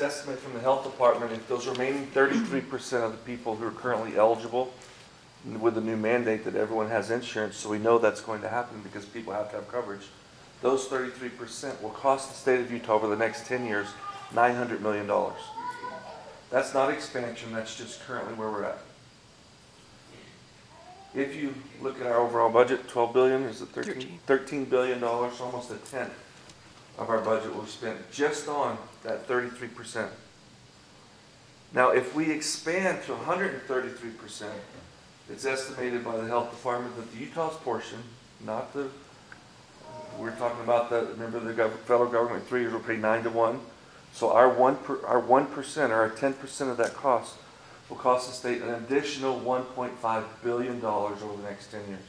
it's estimated from the health department, if those remaining 33% of the people who are currently eligible with the new mandate that everyone has insurance, so we know that's going to happen because people have to have coverage, those 33% will cost the state of Utah over the next 10 years $900 million. That's not expansion, that's just currently where we're at. If you look at our overall budget, $12 billion, is it $13 billion, almost a tenth of our budget was spent just on that 33%. Now, if we expand to 133%, it's estimated by the health department that the Utah's portion, not the, we're talking about the, remember the federal government 3 years will pay 9 to 1. So our 1% or our 10% of that cost will cost the state an additional $1.5 billion over the next 10 years.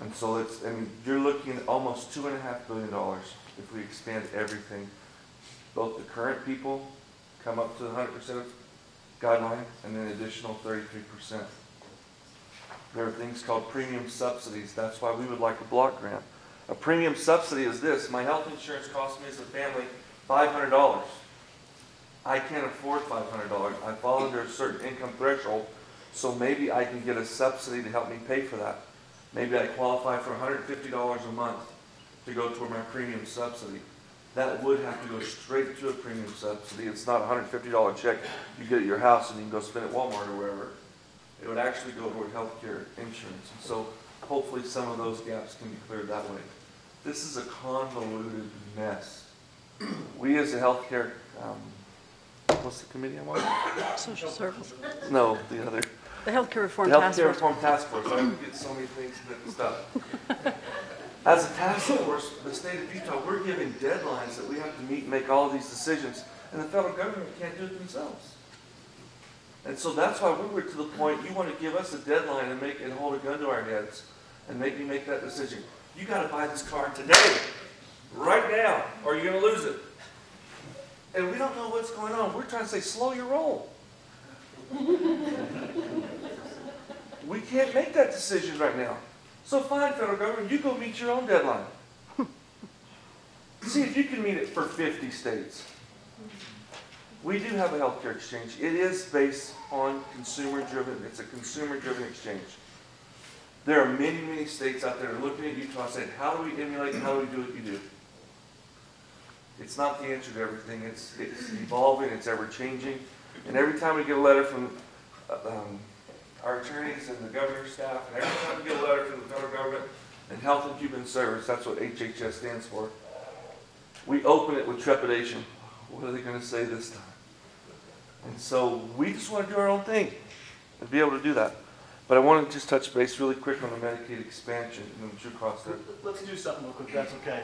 And so it's, I mean, you're looking at almost $2.5 billion if we expand everything. Both the current people come up to the 100% guideline and then additional 33%. There are things called premium subsidies. That's why we would like a block grant. A premium subsidy is this: my health insurance costs me as a family $500. I can't afford $500. I fall under a certain income threshold, so maybe I can get a subsidy to help me pay for that. Maybe I qualify for $150 a month to go toward my premium subsidy. That would have to go straight to a premium subsidy. It's not a $150 check you get at your house and you can go spend at Walmart or wherever. It would actually go toward health care insurance. And so hopefully some of those gaps can be cleared that way. This is a convoluted mess. We as a healthcare, what's the committee I'm on? Social services. No, the other. The Healthcare Reform The Task Healthcare Force. Reform Task Force. I get so many things mixed up. As a task force, the state of Utah, we're giving deadlines that we have to meet and make all of these decisions, and the federal government can't do it themselves. And so that's why we were to the point, you want to give us a deadline and hold a gun to our heads and make me make that decision. You got to buy this car today, right now, or you're going to lose it. And we don't know what's going on. We're trying to say, slow your roll. We can't make that decision right now. So fine, federal government, you go meet your own deadline. See if you can meet it for 50 states. We do have a healthcare exchange. It is based on consumer-driven. It's a consumer-driven exchange. There are many, many states out there looking at Utah saying, how do we emulate and how do we do what you do? It's not the answer to everything. It's evolving. It's ever-changing. And every time we get a letter from our attorneys and the governor's staff, and every time we get a letter from the federal government and Health and Human Service, that's what HHS stands for, we open it with trepidation. What are they going to say this time? And so we just want to do our own thing and be able to do that. But I want to just touch base really quick on the Medicaid expansion and the True Cross there. Let's do something real quick, if that's okay.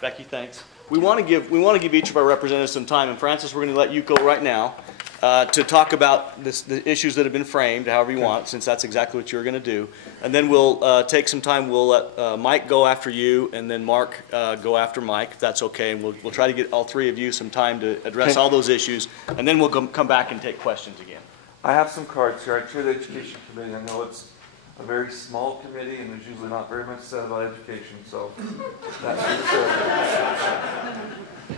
Becky, thanks. We want to give each of our representatives some time, and Francis, we're going to let you go right now to talk about the issues that have been framed, however you want, since that's exactly what you're going to do. And then we'll take some time. We'll let Mike go after you, and then Mark go after Mike, if that's okay. And we'll try to get all three of you some time to address all those issues, and then we'll come back and take questions again. I have some cards here. I chair the Education Committee. I know it's a very small committee, and there's usually not very much said about education, so that's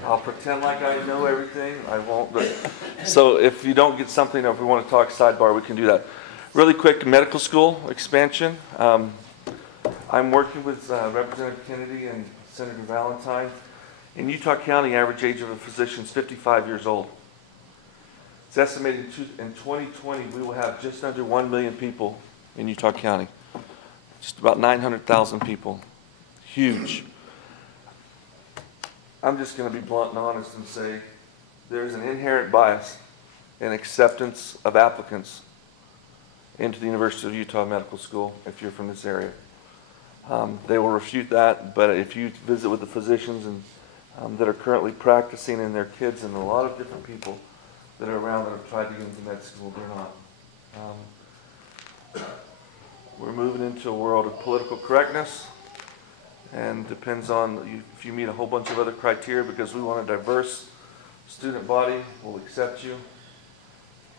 I'll pretend like I know everything. I won't, but so if you don't get something, or if we want to talk sidebar, we can do that. Really quick, medical school expansion. I'm working with Representative Kennedy and Senator Valentine. In Utah County, average age of a physician is 55 years old. It's estimated in 2020 we will have just under 1 million people in Utah County. Just about 900,000 people. Huge. I'm just going to be blunt and honest and say there's an inherent bias in acceptance of applicants into the University of Utah Medical School if you're from this area. They will refute that, but if you visit with the physicians and that are currently practicing and their kids and a lot of different people that are around that have tried to get into med school, they're not. We're moving into a world of political correctness, and depends on if you meet a whole bunch of other criteria, because we want a diverse student body, we'll accept you.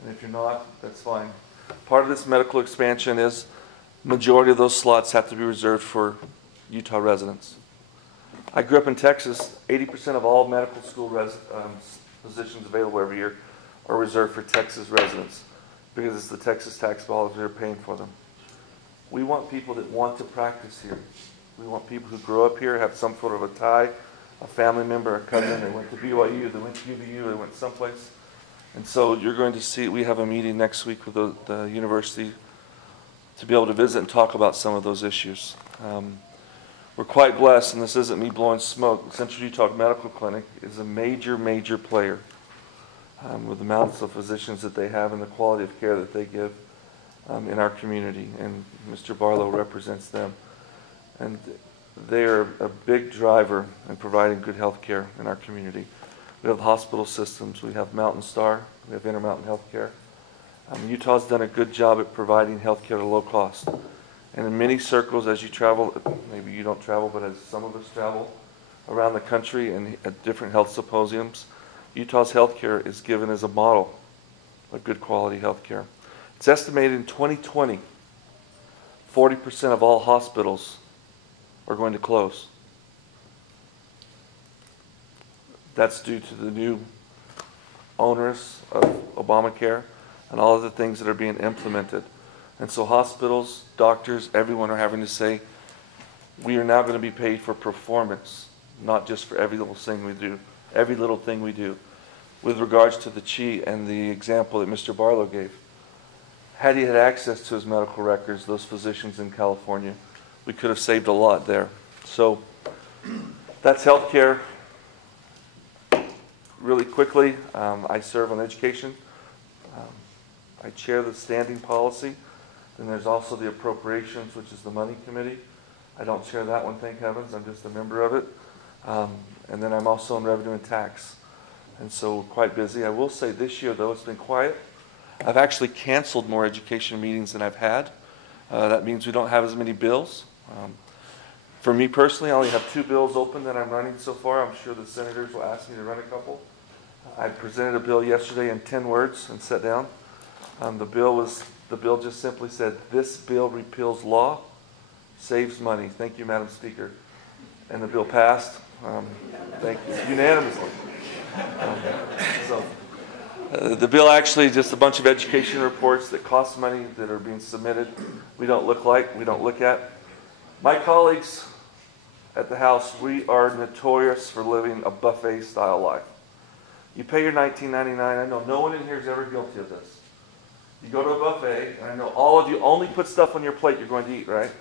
And if you're not, that's fine. Part of this medical expansion is majority of those slots have to be reserved for Utah residents. I grew up in Texas. 80% of all medical school positions available every year are reserved for Texas residents because it's the Texas tax dollars that are paying for them. We want people that want to practice here. We want people who grow up here, have some sort of a tie, a family member, a cousin. They went to BYU, they went to UVU, they went someplace. And so you're going to see, we have a meeting next week with the university to be able to visit and talk about some of those issues. We're quite blessed, and this isn't me blowing smoke. Central Utah Medical Clinic is a major, major player with the amounts of physicians that they have and the quality of care that they give in our community. And Mr. Barlow represents them. And they are a big driver in providing good health care in our community. We have hospital systems, we have Mountain Star, we have Intermountain Health Care. Utah's done a good job at providing health care at a low cost. And in many circles, as you travel, maybe you don't travel, but as some of us travel around the country and at different health symposiums, Utah's health care is given as a model of good quality health care. It's estimated in 2020, 40% of all hospitals are going to close. That's due to the new onerous of Obamacare and all of the things that are being implemented. And so hospitals, doctors, everyone are having to say, we are now going to be paid for performance, not just for every little thing we do. Every little thing we do. With regards to the CHI and the example that Mr. Barlow gave, had he had access to his medical records, those physicians in California, we could have saved a lot there. So that's healthcare. Really quickly, I serve on education. I chair the standing policy. And there's also the appropriations, which is the money committee. I don't chair that one, thank heavens. I'm just a member of it. And then I'm also on revenue and tax. And so quite busy. I will say this year, though, it's been quiet. I've actually canceled more education meetings than I've had. That means we don't have as many bills. For me personally, I only have 2 bills open that I'm running so far. I'm sure the senators will ask me to run a couple. I presented a bill yesterday in 10 words and sat down. The bill just simply said, "This bill repeals law, saves money." Thank you, Madam Speaker. And the bill passed. Thank you. Unanimously. The bill actually just a bunch of education reports that cost money that are being submitted. We don't look at. My colleagues at the House, we are notorious for living a buffet-style life. You pay your $19.99. I know no one in here is ever guilty of this. You go to a buffet, and I know all of you only put stuff on your plate you're going to eat, right?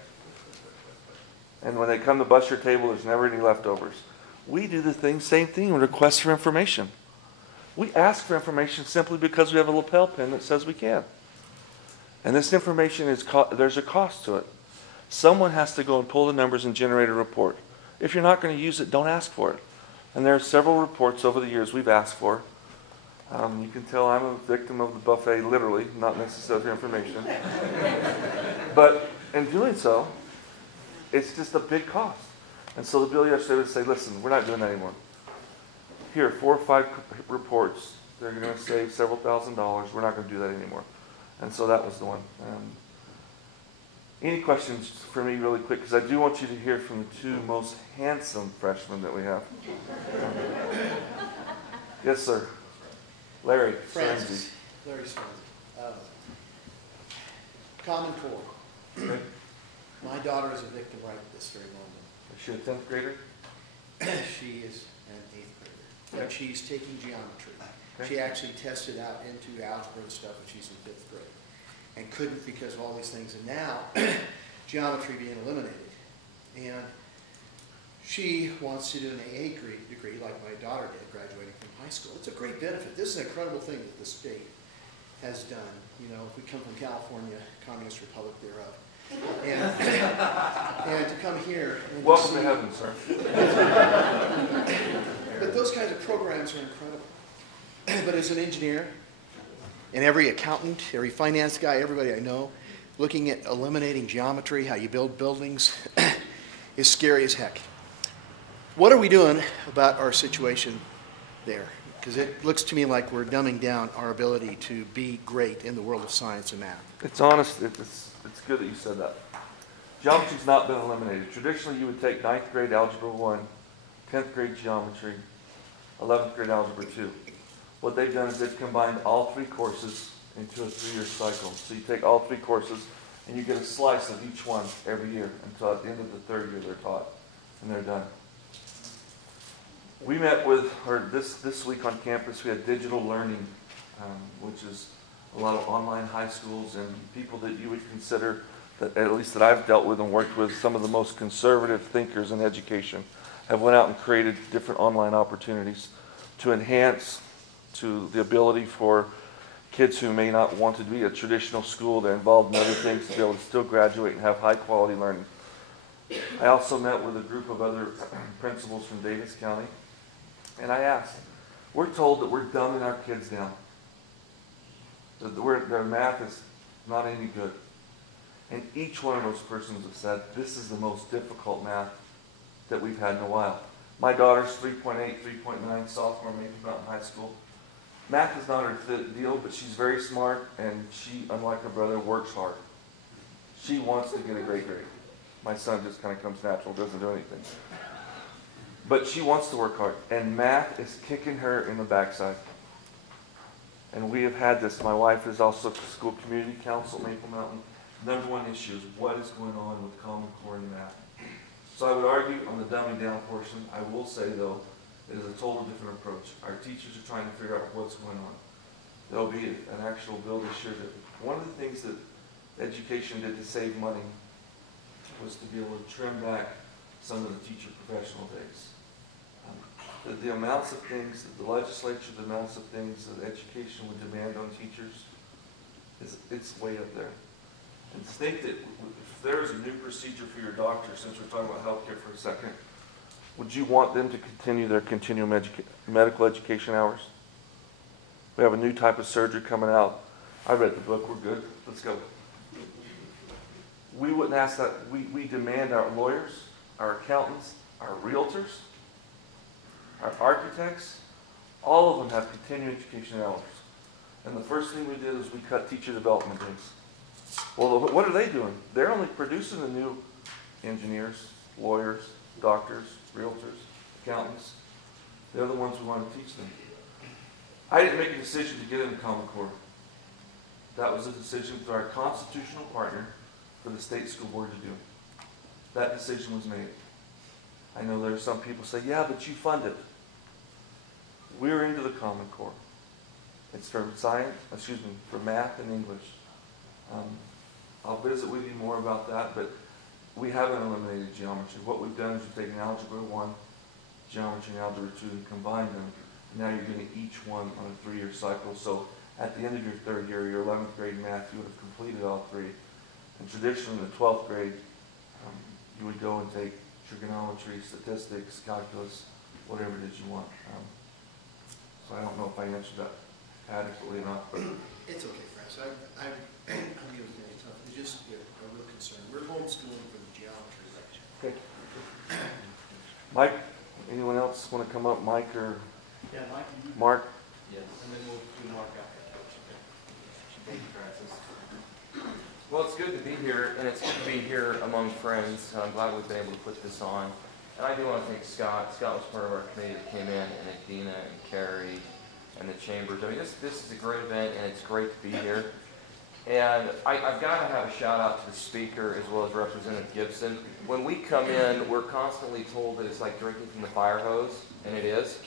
And when they come to bust your table, there's never any leftovers. We do the same thing with requests for information. We ask for information simply because we have a lapel pin that says we can. And this information, there's a cost to it. Someone has to go and pull the numbers and generate a report. If you're not going to use it, don't ask for it. And there are several reports over the years we've asked for. You can tell I'm a victim of the buffet, literally, not necessarily information. But in doing so, it's just a big cost. And so the bill yesterday would say, listen, we're not doing that anymore. Here, 4 or 5 reports. They're going to save several $1,000s. We're not going to do that anymore. And so that was the one. Any questions for me really quick? Because I do want you to hear from the 2 most handsome freshmen that we have. Yes, sir. Larry. Francis. Larry Swansea. Common Core. Okay. My daughter is a victim right this very moment. Is she a 10th grader? She is an 8th grader. Okay. And she's taking geometry. Okay. She actually tested out into algebra and stuff when she's in 5th grade. And couldn't because of all these things. And now, geometry being eliminated. And she wants to do an AA degree like my daughter did, graduating from high school. It's a great benefit. This is an incredible thing that the state has done. You know, we come from California, Communist Republic thereof. And to come here and welcome to heaven, sir. But those kinds of programs are incredible. But as an engineer, and every accountant, every finance guy, everybody I know, looking at eliminating geometry, how you build buildings, is scary as heck. What are we doing about our situation there? Because it looks to me like we're dumbing down our ability to be great in the world of science and math. It's honest. It's good that you said that. Geometry's not been eliminated. Traditionally, you would take 9th grade Algebra 1 10th grade geometry, 11th grade algebra 2. What they've done is they've combined all 3 courses into a 3-year cycle. So you take all 3 courses and you get a slice of each one every year until at the end of the 3rd year they're taught and they're done. We met with, or this week on campus, we had digital learning, which is a lot of online high schools and people that you would consider, that at least that I've dealt with and worked with, some of the most conservative thinkers in education have went out and created different online opportunities to enhance to the ability for kids who may not want to be a traditional school, they're involved in other things, to be able to still graduate and have high quality learning. I also met with a group of other principals from Davis County, and I asked, we're told that we're dumbing our kids down, that their math is not any good. And each one of those persons have said, this is the most difficult math that we've had in a while. My daughter's 3.8, 3.9 sophomore, Maple Mountain High School. Math is not her deal, but she's very smart, and she, unlike her brother, works hard. She wants to get a great grade. My son just kind of comes natural, doesn't do anything. But she wants to work hard, and math is kicking her in the backside. And we have had this. My wife is also school community council at Maple Mountain. Number one issue is what is going on with Common Core and math. So I would argue on the dumbing down portion, I will say though, it is a total different approach. Our teachers are trying to figure out what's going on. There'll be an actual bill this year that one of the things that education did to save money was to be able to trim back some of the teacher professional days. The amounts of things that the legislature, the amounts of things that education would demand on teachers, it's way up there. And to think that if there is a new procedure for your doctor, since we're talking about healthcare for a second, would you want them to continue their continuum medical education hours? We have a new type of surgery coming out. I read the book, we're good, let's go. We wouldn't ask that. We demand our lawyers, our accountants, our realtors, our architects, all of them have continuing education hours. And the first thing we did is we cut teacher development days. Well, what are they doing? They're only producing the new engineers, lawyers, doctors, realtors, accountants. They're the ones we want to teach them. I didn't make a decision to get into Common Core. That was a decision for our constitutional partner for the state school board to do. That decision was made. I know there are some people say, yeah, but you fund it. We're into the Common Core. It's for science, for math and English. I'll visit with you more about that, but we haven't eliminated geometry. What we've done is we've taken Algebra 1, Geometry, and Algebra 2 and combined them. Now you're doing each one on a 3-year cycle. So at the end of your 3rd year, your 11th grade math, you would have completed all 3. And traditionally in the 12th grade, you would go and take trigonometry, statistics, calculus, whatever it is you want. So I don't know if I answered that adequately enough. But It's okay, Francis. I'm using it tough. It's just a real concern. We're homeschooling for the geometry lecture. okay. Mike, anyone else want to come up? Mike or Yeah, Mike. Mark? Yes. And then we'll do Mark after that. Thank you, Francis. Well, it's good to be here, and it's good to be here among friends. I'm glad we've been able to put this on. And I do want to thank Scott. Scott was part of our committee that came in, and Adina and Carrie and the chambers. I mean, this is a great event, and it's great to be here. And I've got to have a shout out to the speaker as well as Representative Gibson. When we come in, we're constantly told that it's like drinking from the fire hose, and it is.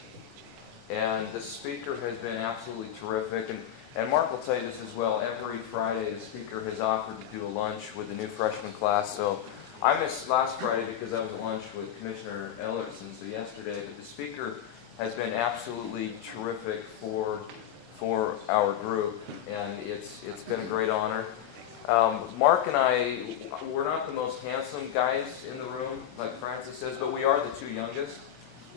And the speaker has been absolutely terrific. And Mark will tell you this as well. Every Friday, the speaker has offered to do a lunch with the new freshman class. So I missed last Friday because I was at lunch with Commissioner Ellertson, so yesterday. But the speaker has been absolutely terrific for our group, and it's been a great honor. Mark and I, we're not the most handsome guys in the room, like Francis says, but we are the 2 youngest.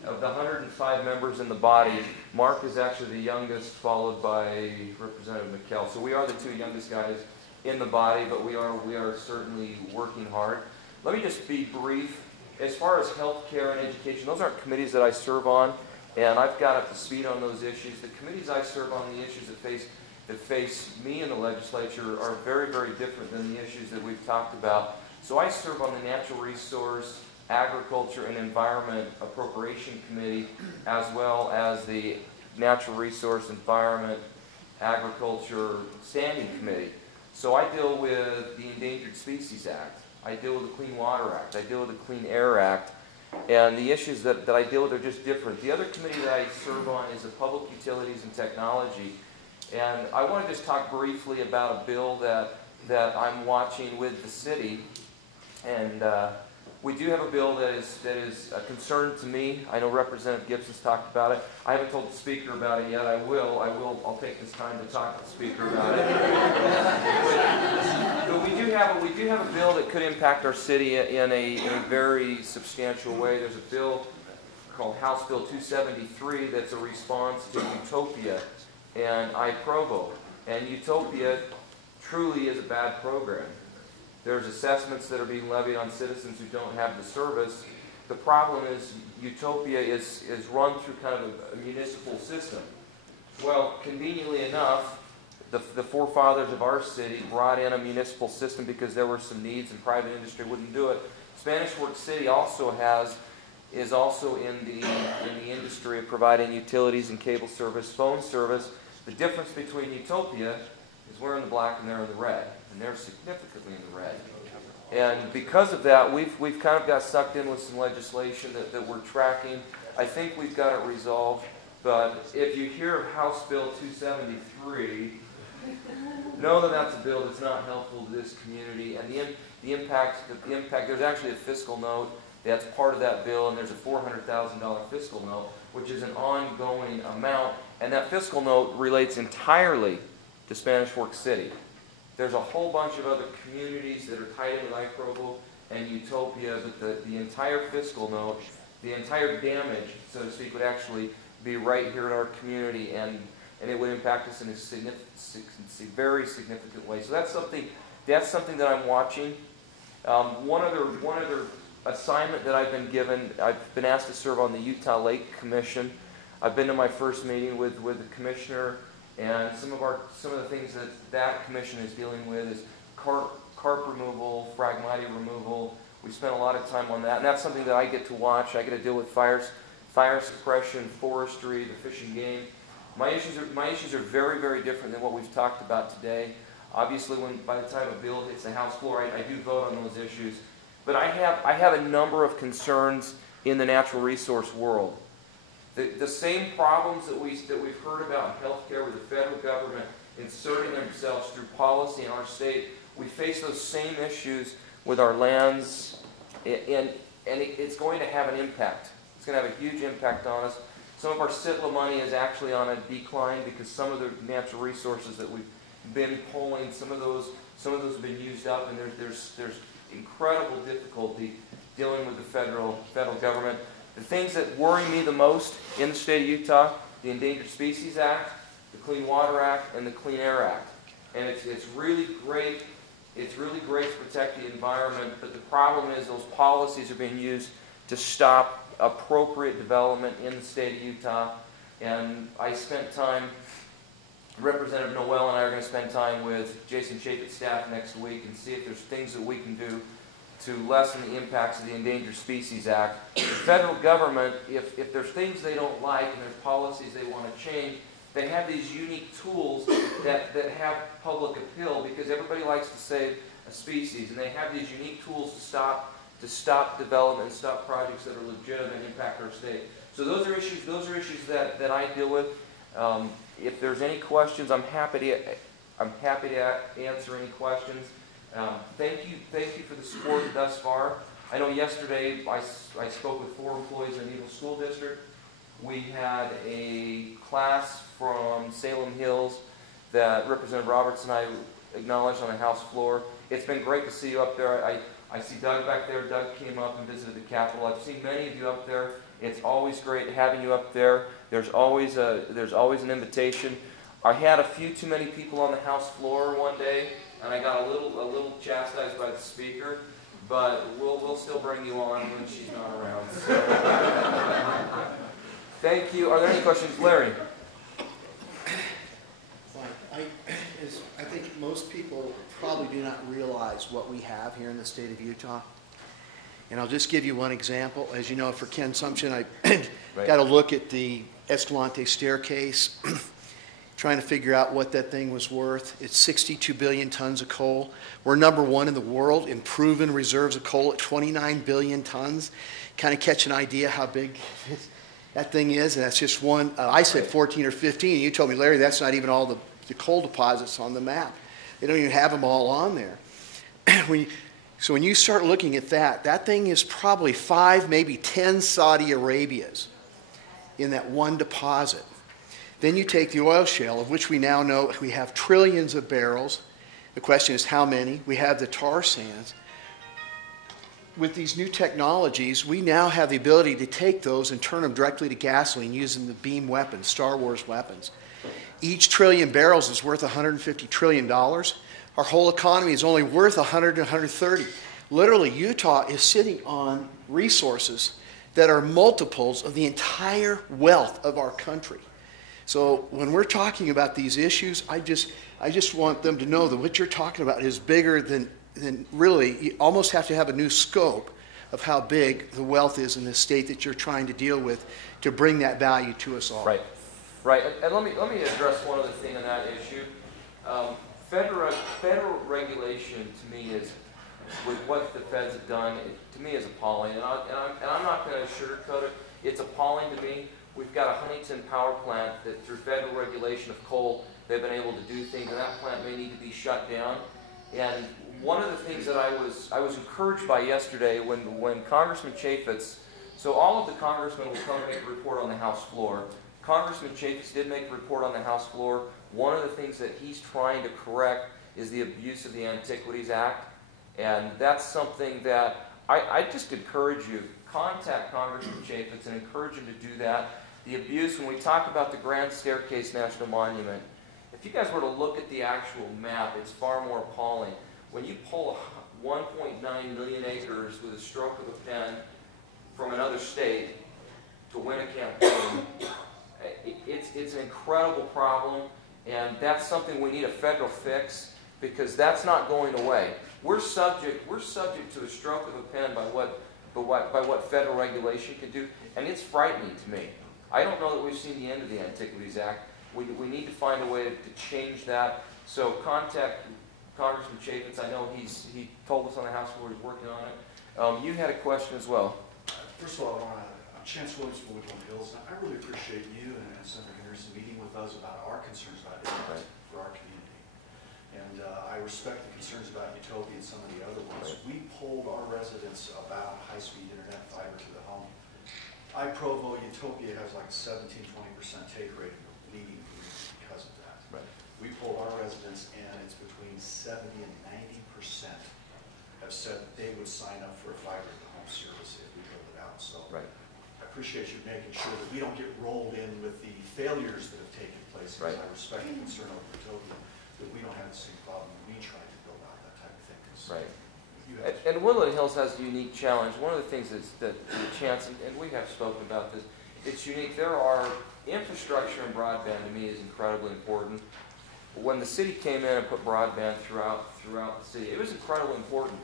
Of the 105 members in the body, Mark is actually the youngest, followed by Representative McKell. So we are the 2 youngest guys in the body, but we are certainly working hard. Let me just be brief. As far as healthcare and education, those aren't committees that I serve on, and I've got up to speed on those issues. The committees I serve on, the issues that face me in the legislature, are very, very different than the issues that we've talked about. So I serve on the natural resource, Agriculture and Environment Appropriation Committee, as well as the Natural Resource, Environment, Agriculture Standing Committee. So I deal with the Endangered Species Act, I deal with the Clean Water Act, I deal with the Clean Air Act, and the issues that I deal with are just different. The other committee that I serve on is the Public Utilities and Technology. And I want to just talk briefly about a bill that I'm watching with the city. And we do have a bill that is a concern to me. I know Representative Gibson's talked about it. I haven't told the speaker about it yet. I'll take this time to talk to the speaker about it. but we do have a bill that could impact our city in a very substantial way. There's a bill called House Bill 273 that's a response to Utopia and iProvo. And Utopia truly is a bad program. There's assessments that are being levied on citizens who don't have the service. The problem is Utopia is run through kind of a municipal system. Well, conveniently enough, the forefathers of our city brought in a municipal system because there were some needs and private industry wouldn't do it. Spanish Fork City is also in the industry of providing utilities and cable service, phone service. The difference between Utopia is we're in the black and they're in the red, and they're significantly in the red. And because of that, we've kind of got sucked in with some legislation that we're tracking. I think we've got it resolved, but if you hear of House Bill 273, know that that's a bill that's not helpful to this community. And the impact, there's actually a fiscal note that's part of that bill, and there's a $400,000 fiscal note, which is an ongoing amount, and that fiscal note relates entirely to Spanish Fork City. There's a whole bunch of other communities that are tied in with iProvo and Utopia, but the entire fiscal note, the entire damage, so to speak, would actually be right here in our community, and it would impact us in a very significant way. So that's something that I'm watching. One other assignment that I've been given, I've been asked to serve on the Utah Lake Commission. I've been to my first meeting with the commissioner, and some of the things that commission is dealing with is carp removal, phragmite removal. We spent a lot of time on that, and that's something that I get to watch. I get to deal with fire suppression, forestry, the fish and game. My issues are very, very different than what we've talked about today. Obviously, by the time a bill hits the House floor, I do vote on those issues. But I have a number of concerns in the natural resource world. The same problems that we've heard about in healthcare with the federal government inserting themselves through policy in our state, we face those same issues with our lands, and it's going to have an impact. It's going to have a huge impact on us. Some of our CITLA money is actually on a decline because some of the natural resources that we've been pulling, some of those have been used up, and there's incredible difficulty dealing with the federal government. The things that worry me the most in the state of Utah, the Endangered Species Act, the Clean Water Act, and the Clean Air Act. And it's really great. It's really great to protect the environment, but the problem is those policies are being used to stop appropriate development in the state of Utah. And I spent time, Representative Noel and I are going to spend time with Jason Chaffetz's staff next week and see if there's things that we can do to lessen the impacts of the Endangered Species Act. The federal government, if there's things they don't like and there's policies they want to change, they have these unique tools that have public appeal because everybody likes to save a species, and they have these unique tools to stop development and stop projects that are legitimate and impact our state. So those are issues that I deal with. If there's any questions, I'm happy to answer any questions. Thank you for the support thus far. I know yesterday I spoke with 4 employees in the Eagle School District. We had a class from Salem Hills that Representative Roberts and I acknowledged on the House floor. It's been great to see you up there. I see Doug back there. Doug came up and visited the Capitol. I've seen many of you up there. It's always great having you up there. There's always an invitation. I had a few too many people on the House floor one day, and I got a little chastised by the speaker. But we'll still bring you on when she's not around. So. Thank you. Are there any questions, Larry? I think most people probably do not realize what we have here in the state of Utah. And I'll just give you one example. As you know, for consumption, I Right. got to look at the Escalante staircase, trying to figure out what that thing was worth. It's 62 billion tons of coal. We're #1 in the world in proven reserves of coal at 29 billion tons. Kind of catch an idea how big that thing is, and that's just one. I said 14 or 15, and you told me, Larry, that's not even all the coal deposits on the map. They don't even have them all on there. So when you start looking at that, that thing is probably 5, maybe 10 Saudi Arabias in that one deposit. Then you take the oil shale, of which we now know we have trillions of barrels. The question is how many? We have the tar sands. With these new technologies, we now have the ability to take those and turn them directly to gasoline using the beam weapons, Star Wars weapons. Each trillion barrels is worth $150 trillion. Our whole economy is only worth 100 to 130. Literally, Utah is sitting on resources that are multiples of the entire wealth of our country. So when we're talking about these issues, I just want them to know that what you're talking about is bigger than really. You almost have to have a new scope of how big the wealth is in this state that you're trying to deal with to bring that value to us all. Right, right. And let me address one other thing on that issue. Federal regulation to me is, with what the feds have done, to me is appalling. And I'm not going to sugarcoat it. It's appalling to me. We've got a Huntington power plant that, through federal regulation of coal, they've been able to do things, and that plant may need to be shut down. And one of the things that I was encouraged by yesterday when Congressman Chaffetz, so all of the congressmen will come and make a report on the House floor. Congressman Chaffetz did make a report on the House floor. One of the things that he's trying to correct is the abuse of the Antiquities Act. And that's something that I just encourage you, contact Congressman Chaffetz and encourage him to do that. The abuse, when we talk about the Grand Staircase National Monument, if you guys were to look at the actual map, it's far more appalling. When you pull 1.9 million acres with a stroke of a pen from another state to win a campaign, it's an incredible problem, and that's something we need a federal fix, because that's not going away. We're subject to a stroke of a pen by what federal regulation can do, and it's frightening to me. I don't know that we've seen the end of the Antiquities Act. We need to find a way to change that. So contact Congressman Chaffetz. I know he told us on the House floor he's working on it. You had a question as well. First of all, Chance Williams from Woodland Hills. I really appreciate you and Senator Henderson meeting with us about our concerns about internet for our community. And I respect the concerns about Utopia and some of the other ones. We polled our residents about high-speed internet fiber to the home. Provo, Utopia has like 17–20% take rate of leading because of that. Right. We polled our residents, and it's between 70 and 90% have said that they would sign up for a fiber to the home service if we build it out. So Right. I appreciate you making sure that we don't get rolled in with the failures that have taken place. Because I respect the concern over Utopia, that we don't have the same problem when we try to build out that type of thing. Right. And Woodland Hills has a unique challenge. One of the things is that the chance, and we have spoken about this, it's unique. There are infrastructure, and broadband to me is incredibly important. When the city came in and put broadband throughout the city, it was incredibly important.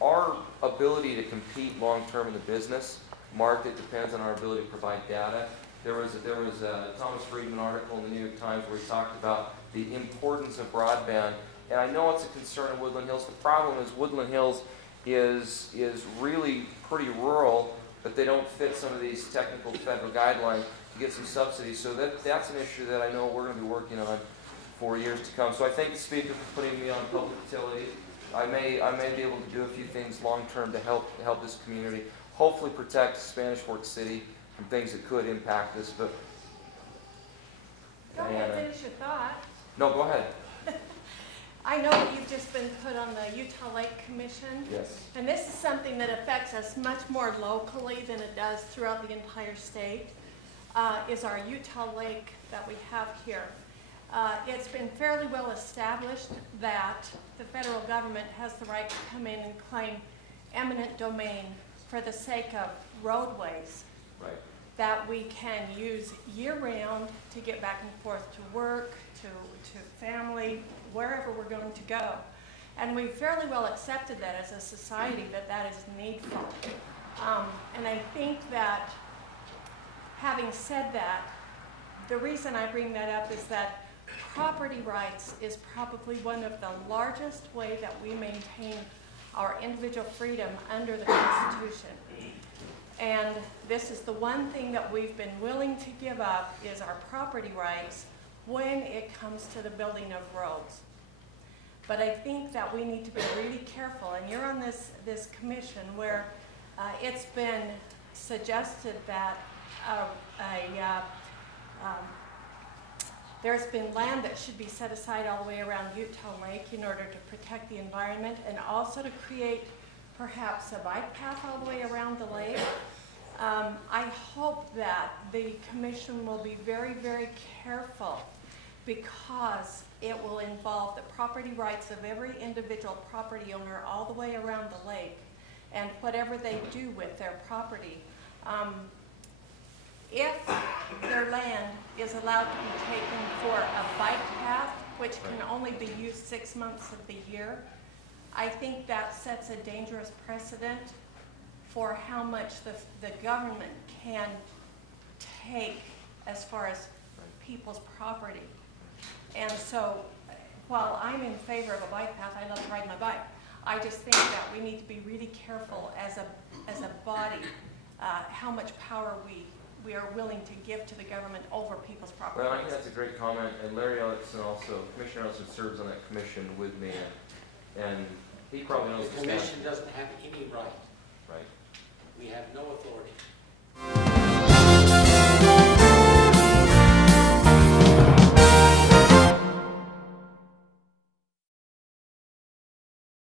Our ability to compete long-term in the business market depends on our ability to provide data. There was a Thomas Friedman article in the New York Times where he talked about the importance of broadband. And I know it's a concern in Woodland Hills. The problem is Woodland Hills is really pretty rural, but they don't fit some of these technical federal guidelines to get some subsidies. So that's an issue that I know we're going to be working on for years to come. So I thank the Speaker for putting me on public utilities. I may be able to do a few things long term to help this community, hopefully protect Spanish Fork City from things that could impact us. But Go ahead, finish your thought. No, go ahead. I know that you've just been put on the Utah Lake Commission. Yes. And this is something that affects us much more locally than it does throughout the entire state, is our Utah Lake that we have here. It's been fairly well established that the federal government has the right to come in and claim eminent domain for the sake of roadways. Right. That we can use year-round to get back and forth to work, to family, wherever we're going to go. And we've fairly well accepted that as a society, that that is needful. And I think that, having said that, the reason I bring that up is that property rights is probably one of the largest way that we maintain our individual freedom under the Constitution. And this is the one thing that we've been willing to give up, is our property rights when it comes to the building of roads. But I think that we need to be really careful, and you're on this commission where it's been suggested that there's been land that should be set aside all the way around Utah Lake in order to protect the environment, and also to create perhaps a bike path all the way around the lake. I hope that the commission will be very, very careful, because it will involve the property rights of every individual property owner all the way around the lake, and whatever they do with their property. If their land is allowed to be taken for a bike path, which can only be used 6 months of the year, I think that sets a dangerous precedent for how much the government can take as far as people's property. And so, while I'm in favor of a bike path, I love to ride my bike, I just think that we need to be really careful as a body how much power we are willing to give to the government over people's property. Well, I think that's a great comment, and Larry Ellison also, Commissioner Ellison serves on that commission with me, and he probably knows The commission doesn't have any right. Right. We have no authority.